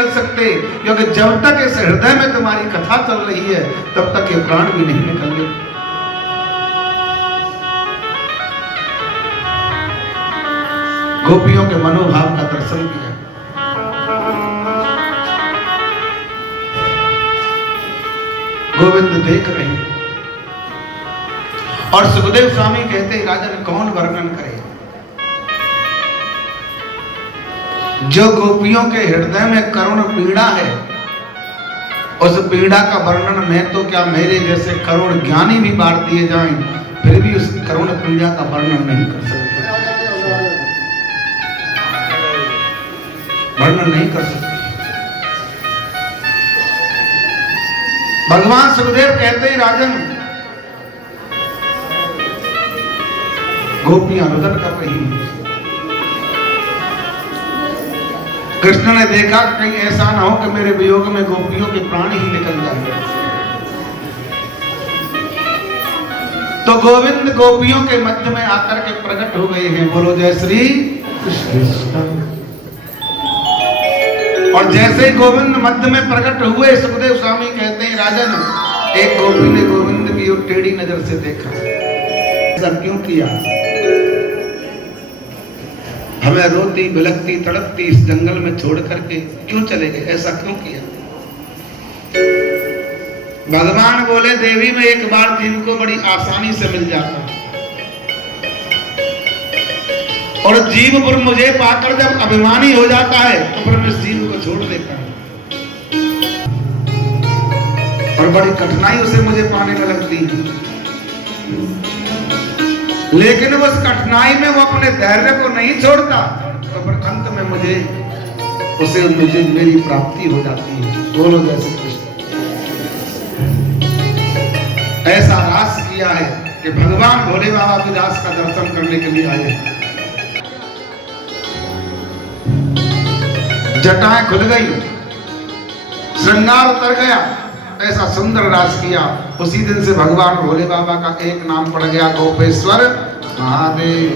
निकल सकते, क्योंकि जब तक इस हृदय में तुम्हारी कथा चल रही है तब तक ये प्राण भी नहीं निकलेंगे। गोपियों के मनोभाव का दर्शन किया। गोविंद देख रहे हैं और सुखदेव स्वामी कहते हैं, राजन कौन वर्णन करे। जो गोपियों के हृदय में करुण पीड़ा है, उस पीड़ा का वर्णन मैं तो क्या, मेरे जैसे करुण ज्ञानी भी बांट दिए जाएं फिर भी उस करुण पीड़ा का वर्णन नहीं कर सकते, वर्णन नहीं कर सकते। भगवान सुखदेव कहते हैं, राजन गोपियां रुदन कर रही हैं। कृष्ण ने देखा कहीं ऐसा ना हो कि मेरे वियोग में गोपियों के प्राण ही निकल जाए, तो गोविंद गोपियों के मध्य में आकर के प्रकट हो गए हैं। बोलो जय श्री कृष्ण। और जैसे ही गोविंद मध्य में प्रकट हुए, सुखदेव स्वामी कहते हैं, राजन एक गोपी ने गोविंद की ओर टेढ़ी नजर से देखा। ऐसा क्यों किया? हमें रोती बिलखती तड़पती इस जंगल में छोड़ करके क्यों चले गए, ऐसा क्यों किया? भगवान बोले, देवी में एक बार जीव को बड़ी आसानी से मिल जाता है, और जीव पर मुझे पाकर जब अभिमानी हो जाता है तो फिर इस जीव को छोड़ देता है, और बड़ी कठिनाई उसे मुझे पाने में लगती है। लेकिन उस कठिनाई में वो अपने धैर्य को नहीं छोड़ता, तो फिर अंत में मुझे मेरी प्राप्ति हो जाती है। बोलो जय श्री कृष्ण। ऐसा रास किया है कि भगवान भोले बाबा भी रास का दर्शन करने के लिए आए। जटाएं खुल गई, श्रृंगार उतर गया, ऐसा सुंदर रास किया। उसी दिन से भगवान भोले बाबा का एक नाम पड़ गया, गोपेश्वर महादेव।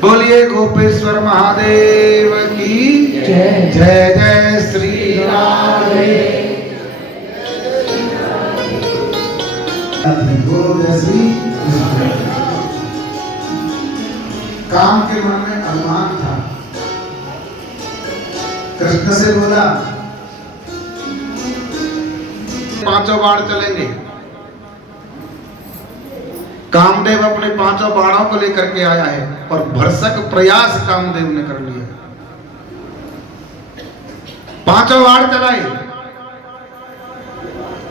बोलिए गोपेश्वर महादेव की जय। जय जय श्री राधे। बोलो जय श्री। काम के मन में अभिमान था, कृष्ण से बोला 5 बाण चलेंगे। कामदेव अपने 5 बाणों को लेकर के आया है, और भरसक प्रयास कामदेव ने कर लिया। 5 बाण चलाए,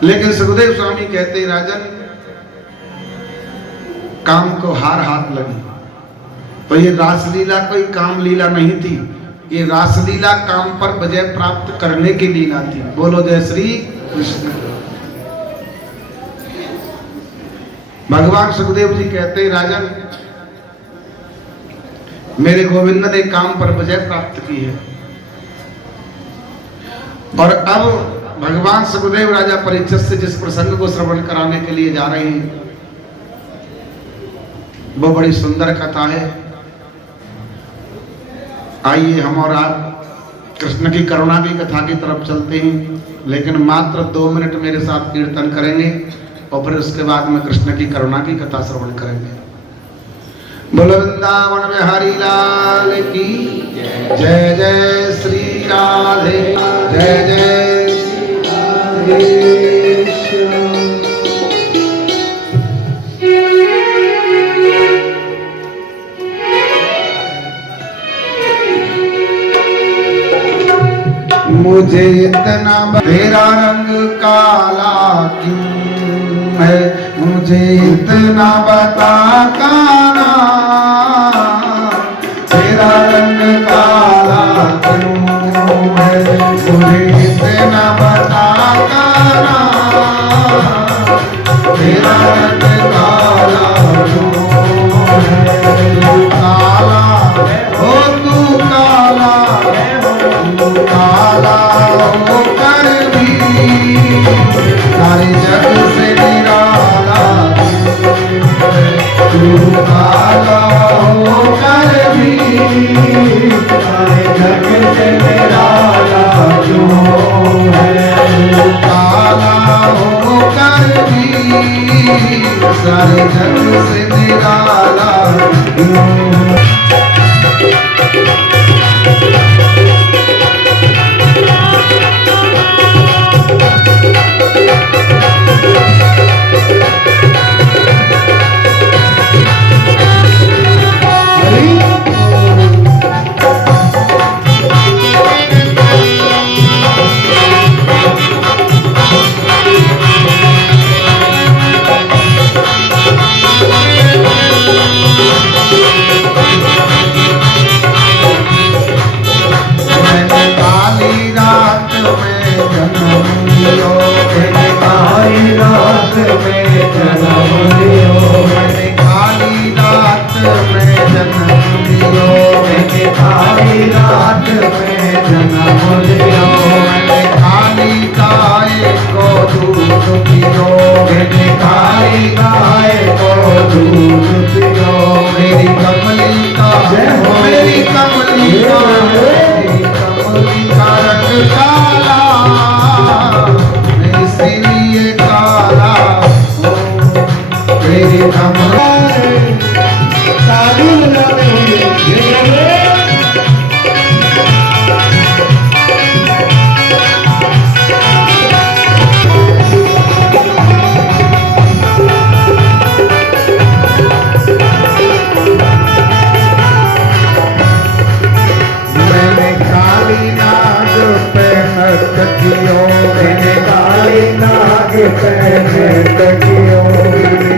लेकिन सुखदेव स्वामी कहते हैं, राजन काम को हार हाथ लगी। तो ये रासलीला कोई काम लीला नहीं थी, ये रासलीला काम पर विजय प्राप्त करने की लीला थी। बोलो जय श्री कृष्ण। भगवान सुखदेव जी कहते हैं, राजन मेरे गोविंद ने काम पर विजय प्राप्त की है, और अब भगवान सुखदेव राजा परीक्षित से जिस प्रसंग को श्रवण कराने के लिए जा रहे हैं, वो बड़ी सुंदर कथा है। आइए हम और आप कृष्ण की करुणा की कथा की तरफ चलते हैं, लेकिन मात्र 2 मिनट मेरे साथ कीर्तन करेंगे, और फिर उसके बाद में कृष्ण की करुणा की कथा श्रवण करेंगे। बोलो वृंदावन बिहारी लाल की जय। जय श्री राधे। जय जय श्री राधे। मुझे इतना तेरा रंग काला क्यों है, मुझे इतना बता काला, तेरा रंग काला क्यों है, मुझे इतना बता काला, तेरा रंग काला क्यों है। तू काला हो, तू काला काला होकर भी सारे जग से निराला, तू काला होकर भी सारे जग से निराला क्यों काला होकर भी सारे जग से निराला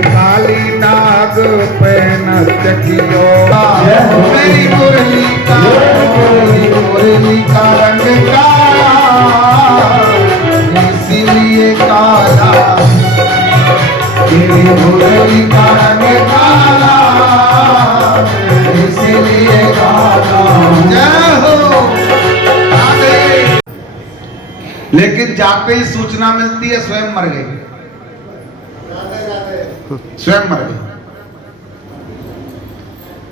काली नाग पे नर्तकियो मेरी मुरली का रंग काला इसीलिए काला मेरी मुरली का रंग काला इसीलिए काला। जय हो। लेकिन जाते ही सूचना मिलती है स्वयं मर गए, स्वयं मर गए।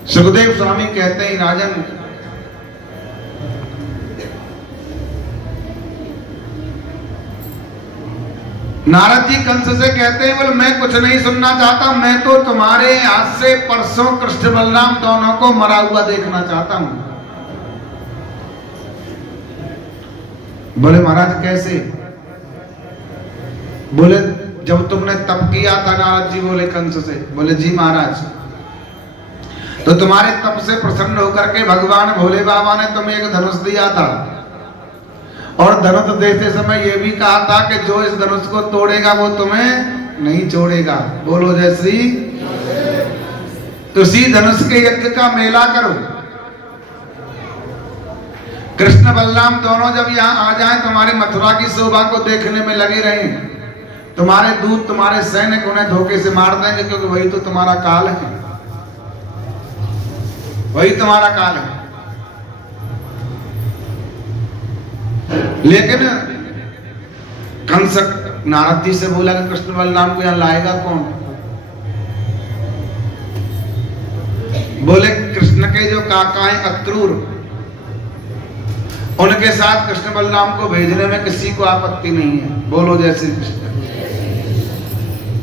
सुखदेव स्वामी कहते हैं राजन नारद जी कंस से कहते हैं बोले मैं कुछ नहीं सुनना चाहता, मैं तो तुम्हारे हाथ से परसों कृष्ण बलराम दोनों को मरा हुआ देखना चाहता हूं। बोले महाराज कैसे? बोले जब तुमने तप किया था नारद जी बोले कंस से। बोले जी महाराज, तो तुम्हारे तप से प्रसन्न होकर के भगवान भोले बाबा ने तुम्हें एक धनुष दिया था और धनुष देते समय यह भी कहा था कि जो इस धनुष को तोड़ेगा वो तुम्हें नहीं छोड़ेगा। बोलो जय श्री। तो इसी धनुष के यज्ञ का मेला करो। कृष्ण बलराम दोनों जब यहाँ आ जाएं तुम्हारी मथुरा की शोभा को देखने में लगे रहें, तुम्हारे दूत तुम्हारे सैनिक उन्हें धोखे से मार देंगे, क्योंकि वही तो तुम्हारा काल है, वही तुम्हारा काल है। लेकिन कंस नारद जी से बोला कि कृष्ण बलराम को यहाँ लाएगा कौन? बोले कृष्ण के जो काका हैं अक्रूर, उनके साथ कृष्ण बलराम को भेजने में किसी को आपत्ति नहीं है। बोलो जय श्री कृष्ण।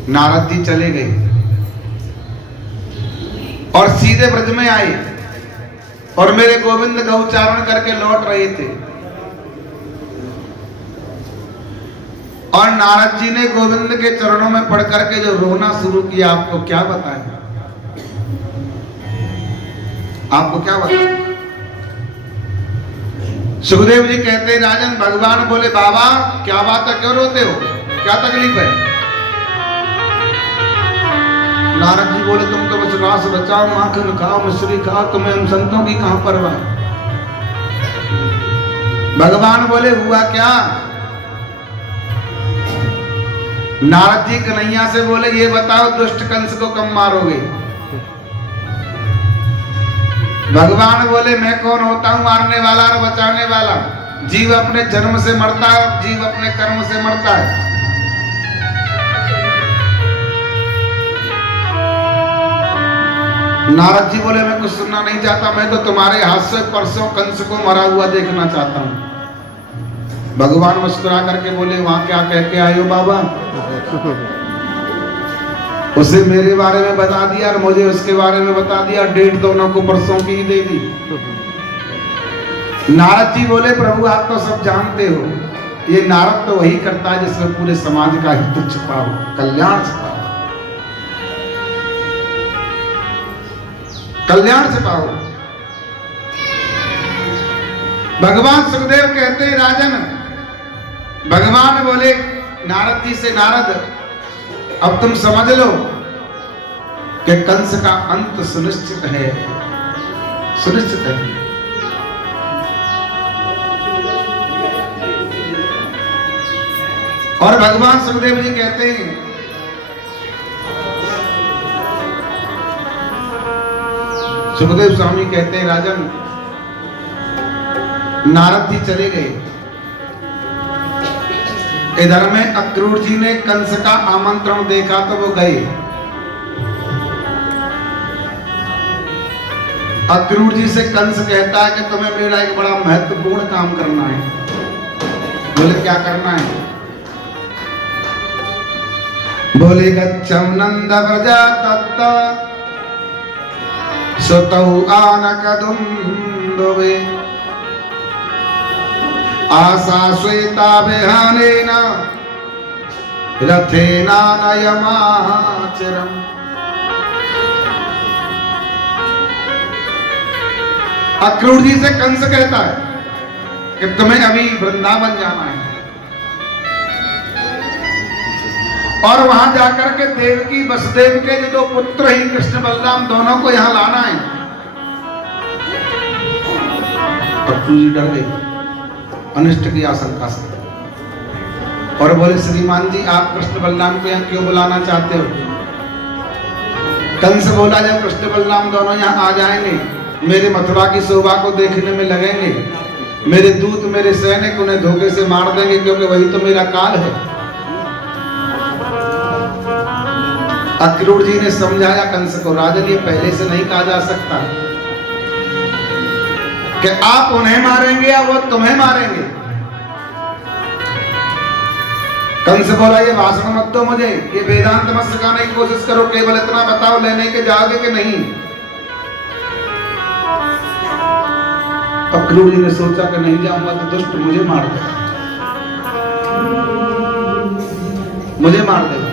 नारद जी चले गए और सीधे ब्रज में आए और मेरे गोविंद गौचारण करके लौट रहे थे और नारद जी ने गोविंद के चरणों में पड़ करके जो रोना शुरू किया, आपको क्या बताएं, आपको क्या बताएं। सुखदेव जी कहते हैं राजन भगवान बोले बाबा क्या बात है, क्यों रोते हो, क्या तकलीफ है? नारद जी बोले तुम तो बस रास बचाओ, माखन खाओ, मिश्री खाओ, तुम्हें हम संतों की कहां परवाह। भगवान बोले हुआ क्या? नारद जी कन्हैया से बोले ये बताओ दुष्ट कंस को कब मारोगे? भगवान बोले मैं कौन होता हूं मारने वाला और बचाने वाला? जीव अपने जन्म से मरता है, जीव अपने कर्म से मरता है। नारद जी बोले मैं कुछ सुनना नहीं चाहता, मैं तो तुम्हारे हाथ से परसों कंस को मरा हुआ देखना चाहता हूं। भगवान मुस्कुरा करके बोले वहां क्या कह के आए हो बाबा? उसे मेरे बारे में बता दिया और मुझे उसके बारे में बता दिया, डेट दोनों को परसों की ही दे दी। नारद जी बोले प्रभु आप तो सब जानते हो, ये नारद तो वही करता है जिसमें पूरे समाज का हित छुपा हो, कल्याण छुपा हो, कल्याण छुपा हो। भगवान सुखदेव कहते हैं राजन, भगवान बोले नारद जी से, नारद अब तुम समझ लो कि कंस का अंत सुनिश्चित है, सुनिश्चित है। और भगवान सुखदेव जी कहते हैं सुखदेव स्वामी कहते हैं राजन, नारद जी चले गए, इधर में अक्रूर जी ने कंस का आमंत्रण देखा तो वो गए। अक्रूर जी से कंस कहता है कि तुम्हें मेरा एक बड़ा महत्वपूर्ण काम करना है। बोले क्या करना है? बोले गच्छं नंद व्रजा तत्त सुतौ आनकदुन्दुभे आशा श्वेता विहानेन रथेना नयमाचरम्। अक्रूर जी से कंस कहता है कि तुम्हें अभी वृंदावन जाना है और वहां जाकर के देवकी वसुदेव के जो दो पुत्र ही कृष्ण बलराम दोनों को यहां लाना है। अक्रूर जी डर गए अनिष्ट की आशंका से और बोले श्रीमान जी आप कृष्ण बलराम को यहाँ क्यों बुलाना चाहते हो? कंस बोला जब कृष्ण बलराम दोनों यहाँ आ जाएंगे, मेरे मथुरा की शोभा को देखने में लगेंगे, मेरे दूत मेरे सैनिक उन्हें धोखे से मार देंगे, क्योंकि वही तो मेरा काल है। अक्रूर जी ने समझाया कंस को, राजन ये पहले से नहीं कहा जा सकता कि आप उन्हें मारेंगे या वो तुम्हें मारेंगे। कंस बोला ये भाषण मत दो मुझे, ये वेदांत मत सिखाने की कोशिश करो, केवल इतना बताओ लेने के जाओगे कि नहीं। अक्रूर जी ने सोचा कि नहीं जाऊंगा तो दुष्ट मुझे मार देगा, मुझे मार देगा।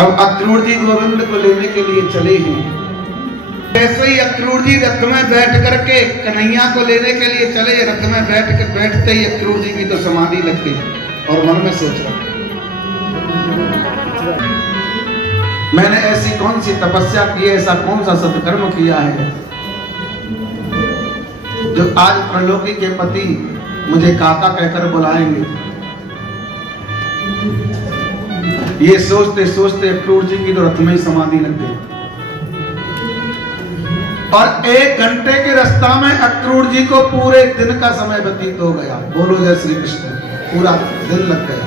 अब अक्रूर जी गोविंद को लेने के लिए चले हैं। ऐसे ही अक्रूर जी रथ में बैठ करके कन्हैया को लेने के लिए चले, रथ में बैठते ही अक्रूर जी की तो समाधि लग गई और मन में सोच रहा मैंने ऐसी कौन सी तपस्या की है, ऐसा कौन सा सत्कर्म किया है जो आज प्रलोकी के पति मुझे काका कहकर बुलाएंगे। ये सोचते सोचते अक्रूर जी की तो रथ में ही समाधि लग गई और 1 घंटे के रास्ता में अक्रूर जी को पूरे दिन का समय व्यतीत हो गया। बोलो जय श्री कृष्ण, पूरा दिन लग गया।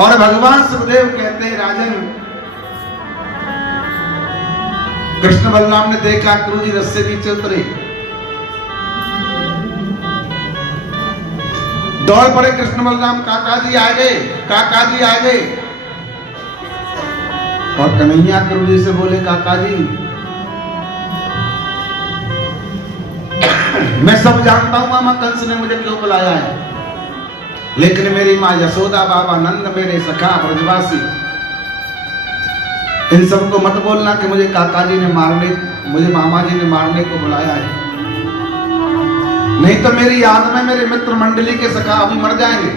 और भगवान सुखदेव कहते हैं राजन, कृष्ण बलराम ने देखा अक्रूर जी रथ से नीचे उतरे, दौड़ पड़े कृष्ण बलराम, काका जी आ गए, काका जी आ गए। और कन्हैया अक्रूर जी से बोले काका जी मैं सब जानता हूं मामा कंस ने मुझे क्यों बुलाया है, लेकिन मेरी माँ यशोदा, बाबा नंद, मेरे सखा ब्रजवासी, इन सबको मत बोलना कि मुझे काका जी ने मारने, मुझे मामा जी ने मारने को बुलाया है, नहीं तो मेरी याद में मेरे मित्र मंडली के सखा अभी मर जाएंगे।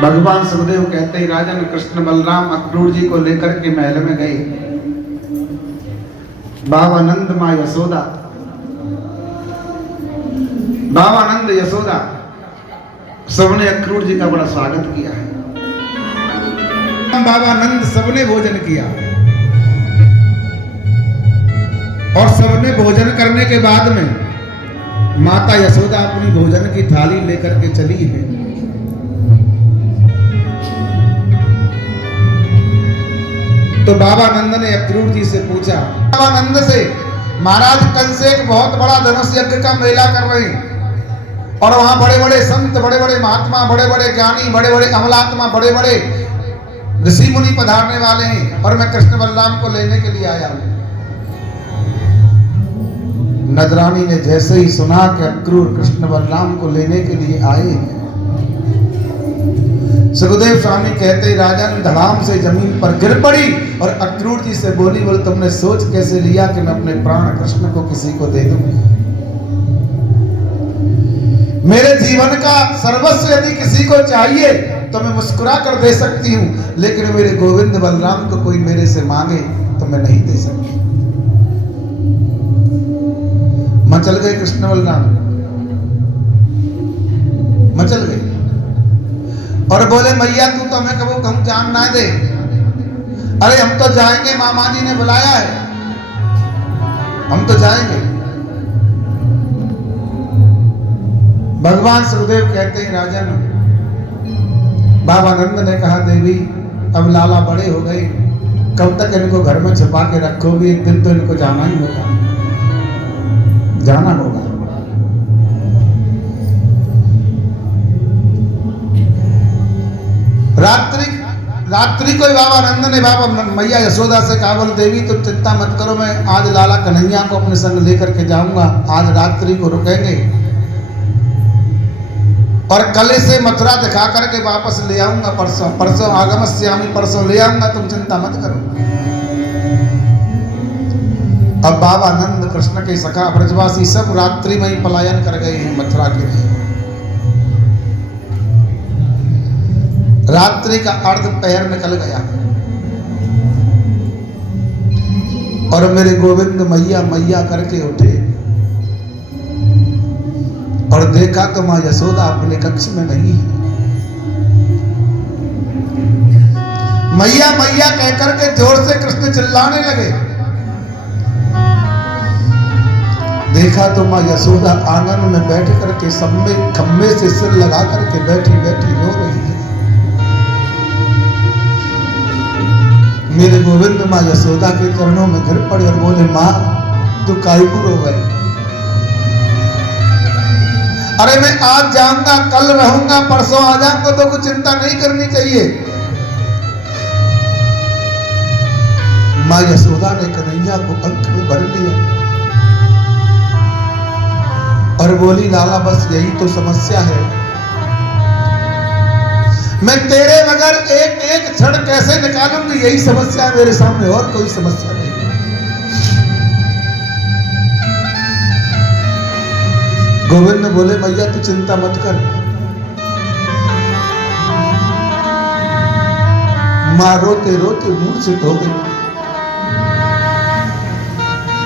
भगवान सुखदेव कहते हैं राजन, कृष्ण बलराम अक्रूर जी को लेकर के महल में गए। बाबा नंद, माँ यशोदा, बाबा नंद यशोदा सबने अक्रूर जी का बड़ा स्वागत किया है। बाबा नंद सबने भोजन किया और सबने भोजन करने के बाद में माता यशोदा अपनी भोजन की थाली लेकर के चली है। तो बाबा नंद ने अक्रूर जी से पूछा, बाबा नंद से, महाराज कल से एक बहुत बड़ा धनुष यज्ञ का मेला कर रहे हैं और वहां बड़े बड़े संत, बड़े बड़े महात्मा, बड़े बड़े ज्ञानी, बड़े बड़े अमलात्मा, बड़े बड़े ऋषि मुनि पधारने वाले हैं और मैं कृष्ण बलराम को लेने के लिए आया हूं। नजरानी ने जैसे ही सुना कि अक्रूर कृष्ण बलराम को लेने के लिए आए, सुखदेव स्वामी कहते राजन धड़ाम से जमीन पर गिर पड़ी और अक्रूर जी से बोली, बोल तुमने सोच कैसे लिया कि मैं अपने प्राण कृष्ण को किसी को दे दूंगी? मेरे जीवन का सर्वस्व यदि किसी को चाहिए तो मैं मुस्कुरा कर दे सकती हूं, लेकिन मेरे गोविंद बलराम को कोई मेरे से मांगे तो मैं नहीं दे सकती। मचल गए कृष्ण बलराम, मचल गए और बोले मैया तू तो हमें कबू हम जान ना दे। अरे हम तो जाएंगे, मामा जी ने बुलाया है, हम तो जाएंगे। भगवान सुखदेव कहते हैं राजन, बाबा नंद ने कहा देवी अब लाला बड़े हो गए, कब तक इनको घर में छुपा के रखोगी? एक दिन तो इनको जाना ही होगा, जाना होगा। रात्रि को बाबा नंद ने बाबा मैया यशोदा से कहा, बोल देवी तुम चिंता मत करो, मैं आज लाला कन्हैया को अपने संग लेकर के जाऊंगा, आज रात्रि को रुकेंगे और कल से मथुरा दिखा करके वापस ले आऊंगा, परसों आगमस्यामि, परसों ले आऊंगा, तुम चिंता मत करो। अब बाबा नंद कृष्ण के सखा ब्रजवासी सब रात्रि में ही पलायन कर गए हैं मथुरा के लिए। रात्रि का अर्ध पहर निकल गया और मेरे गोविंद मैया मैया करके उठे और देखा तो मां यशोदा अपने कक्ष में नहीं है। मैया मैया कहकर के जोर से कृष्ण चिल्लाने लगे। देखा तो मां यशोदा आंगन में बैठ करके खम्बे से सिर लगा करके बैठी बैठी रो रही है। मेरे गोविंद मां यशोदा के चरणों में गिर पड़े और बोले, मां तू काहे को रो गए? अरे मैं आज जाऊंगा, कल रहूंगा, परसों आ जाऊंगा, तो कुछ चिंता नहीं करनी चाहिए। मां यशोदा ने कन्हैया को अंक में भर लिया और बोली, लाला बस यही तो समस्या है, मैं तेरे बगैर एक एक क्षण कैसे निकालूंगी, यही समस्या है मेरे सामने, और कोई समस्या नहीं। गोविंद बोले, मैया तू चिंता मत कर। मां रोते रोते मूर्छित हो गई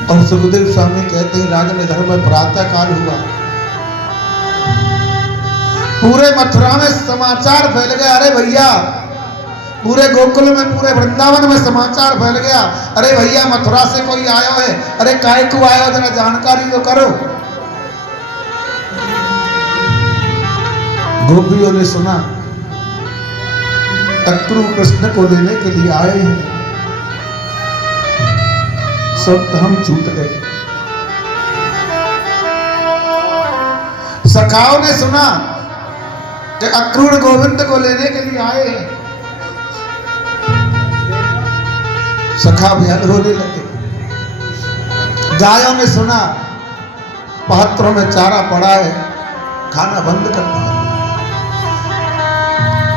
और सुखदेव स्वामी कहते हैं राजन धर्म में प्रातः काल हुआ, पूरे मथुरा में समाचार फैल गया। अरे भैया, पूरे गोकुल में, पूरे वृंदावन में समाचार फैल गया, अरे भैया मथुरा से कोई आयो है, अरे काहे को आयो, जरा जानकारी तो करो। गोपियों ने सुना अक्रूर कृष्ण को लेने के लिए आए हैं, सब हम छूट गए। सखाओं ने सुना कि अक्रूर गोविंद को लेने के लिए आए हैं, सखा भयान रोने लगे। गायों ने सुना पात्रों में चारा पड़ा है, खाना बंद कर दिया।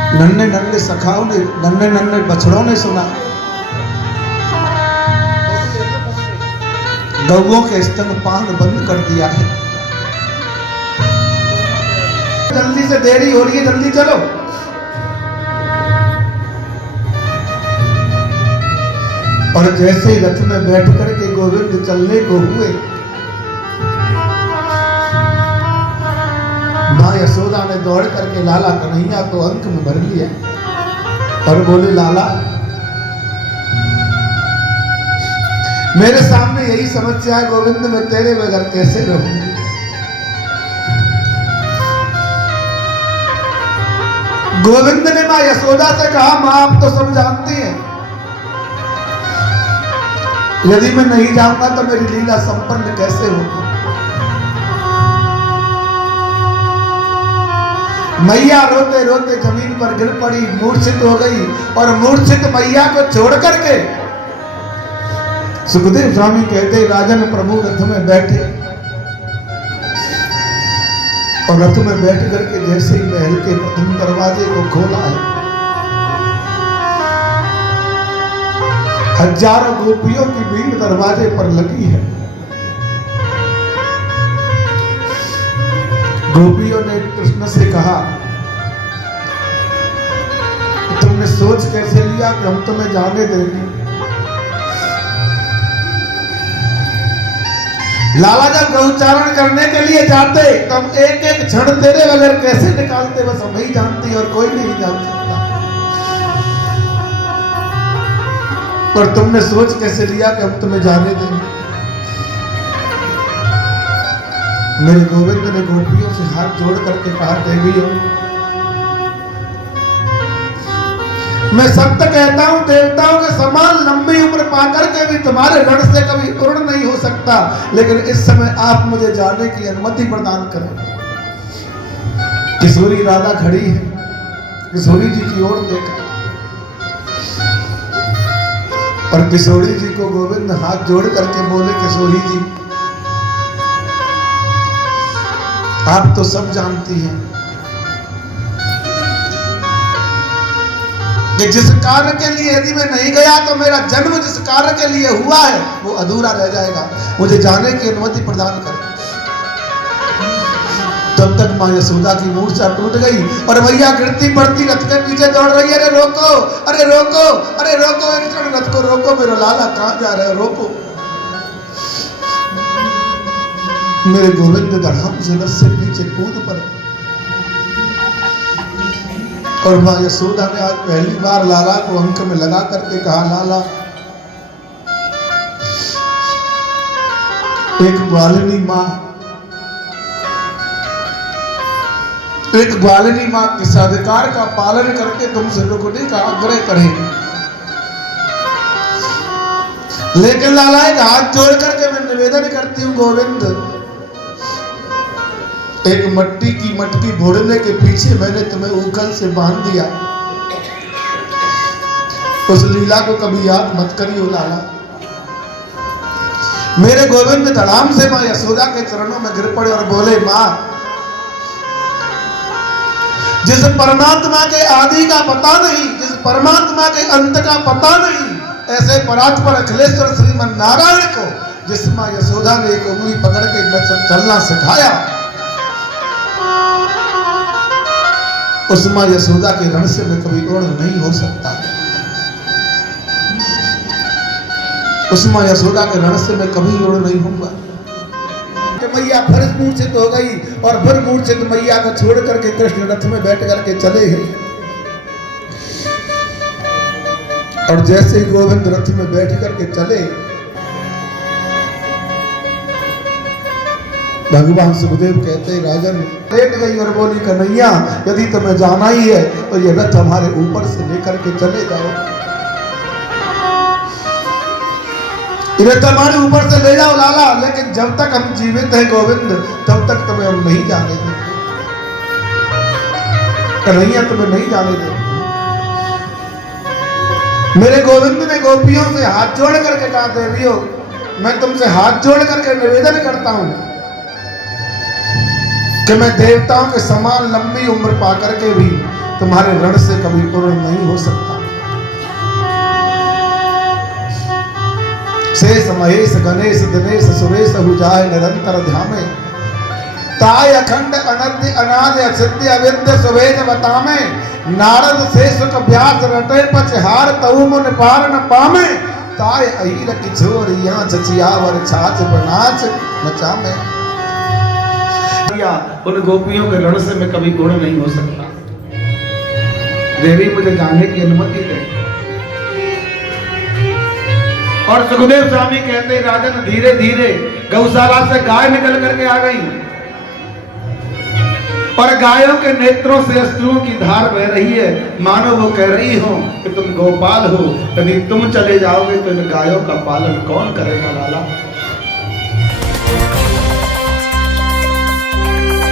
नन्हे नन्हे सखाओं ने, नन्हे नन्हे बछड़ों ने सुना गौओं के स्तनपान बंद कर दिया है। जल्दी से, देरी हो रही है, जल्दी चलो। और जैसे ही रथ में बैठ करके गोविंद चलने को हुए, मां यशोदा ने दौड़ करके लाला कन्हैया को अंक में भर लिया और बोले, लाला मेरे सामने यही समस्या है गोविंद, मैं तेरे बगैर कैसे रहूंगी? गोविंद ने मां यशोदा से कहा, मां आप तो सब जानती हैं यदि मैं नहीं जाऊंगा तो मेरी लीला संपन्न कैसे होगी। मैया रोते रोते जमीन पर गिर पड़ी, मूर्छित हो गई और मूर्छित मैया को छोड़ करके सुखदेव स्वामी कहते राजन प्रभु रथ में बैठे और रथ में बैठ करके जैसे ही महल के प्रथम दरवाजे को खोला है, हजारों गोपियों की भीड़ दरवाजे पर लगी है। गोपियों ने कृष्ण से कहा, तुमने सोच कैसे लिया कि हम तुम्हें जाने देंगे? लाला जब गौचारण करने के लिए जाते तब एक एक क्षण तेरे बगैर कैसे निकालते बस हम ही जानते और कोई नहीं जान सकता। पर तुमने सोच कैसे लिया कि हम तुम्हें जाने देंगे? मेरे गोविंद ने गोपियों से हाथ जोड़ करके कहा, देवियों मैं सत्य कहता हूं, देवताओं के समान लंबी उम्र पाकर के भी तुम्हारे रण से कभी पूर्ण नहीं हो सकता, लेकिन इस समय आप मुझे जाने की अनुमति प्रदान करें। किशोरी राधा खड़ी है, किशोरी जी की ओर देखा और किशोरी जी को गोविंद हाथ जोड़ करके बोले, किशोरी जी आप तो सब जानती हैं कि जिस कार्य के लिए यदि मैं नहीं गया तो मेरा जन्म जिस कार्य के लिए हुआ है वो अधूरा रह जाएगा, मुझे जाने की अनुमति प्रदान करें। तब तक मां यशोदा की मूर्छा टूट गई और मैया गिरती पड़ती रथ के पीछे दौड़ रही है, अरे रोको, अरे रोको, अरे रोको, एक क्षण रथ को रोको, मेरा लाला कहां जा रहे हो, रोको। मेरे गोविंद धड़ाम से रथ से पीछे कूद पड़े और मां यशोदा ने आज पहली बार लाला को अंक में लगा करके कहा, लाला एक ग्वालिनी मां किस अधिकार का पालन करके तुमसे रुकने का आग्रह करे, लेकिन लाला एक हाथ जोड़ करके मैं निवेदन करती हूँ गोविंद, एक मट्टी की मटकी भोरने के पीछे मैंने तुम्हें उखल से बांध दिया, उस लीला को कभी याद मत करियो लाला। मेरे गोविंद धड़ाम से मां यशोदा के चरणों में गिर पड़े और बोले, मां जिस परमात्मा के आदि का पता नहीं, जिस परमात्मा के अंत का पता नहीं, ऐसे परात्पर अखिलेश्वर श्रीमन नारायण को जिस मां यशोदा ने एक उंगली पकड़ के चलना सिखाया, उस मां यशोदा के रण से मैं कभी ओढ़ नहीं हो सकता, उस मां यशोदा के रण से मैं कभी ओढ़ नहीं होऊंगा। मैया फिर मूर्छित हो गई और फिर मूर्छित मैया को छोड़ करके कृष्ण रथ में बैठ करके चले गए और जैसे ही गोविंद रथ में बैठ करके चले, भगवान सुखदेव कहते राजन लेट गई और बोली, कन्हैया यदि तुम्हें जाना ही है तो ये रथ हमारे ऊपर से लेकर के चले जाओ, रथ हमारे ऊपर से ले जाओ लाला, लेकिन जब तक हम जीवित हैं गोविंद तब तक तुम्हें हम नहीं जाने देंगे, कन्हैया तुम्हें नहीं जाने देंगे। मेरे गोविंद ने गोपियों से हाथ जोड़ करके कहा, देवियों मैं तुमसे हाथ जोड़ करके निवेदन करता हूं कि मैं देवताओं के समान लंबी उम्र पा करके भी तुम्हारे रण से कभी पूर्ण नहीं हो सकता। शेष महेश गणेश दिनेश सुरेश हुजाए निरंतर ध्यामे, ताय अखंड अनद्य अनादि असिद्ध अविद्य सुवेद बतामे, नारद से सुख व्यास रटे पचहार तऊ मुन पार न पामे, ताय अहिर किछोरियां चचियावर छाछ बनाच नचामे। उन गोपियों के रण से मैं कभी गुण नहीं हो सकता, देवी मुझे जाने की अनुमति दे। और सुखदेव स्वामी कहते राजन धीरे धीरे गौशाला से गाय निकल करके आ गई और गायों के नेत्रों से अश्रुओं की धार बह रही है, मानो वो कह रही हो कि तुम गोपाल हो, यदि तुम चले जाओगे तो इन गायों का पालन कौन करेगा लाला।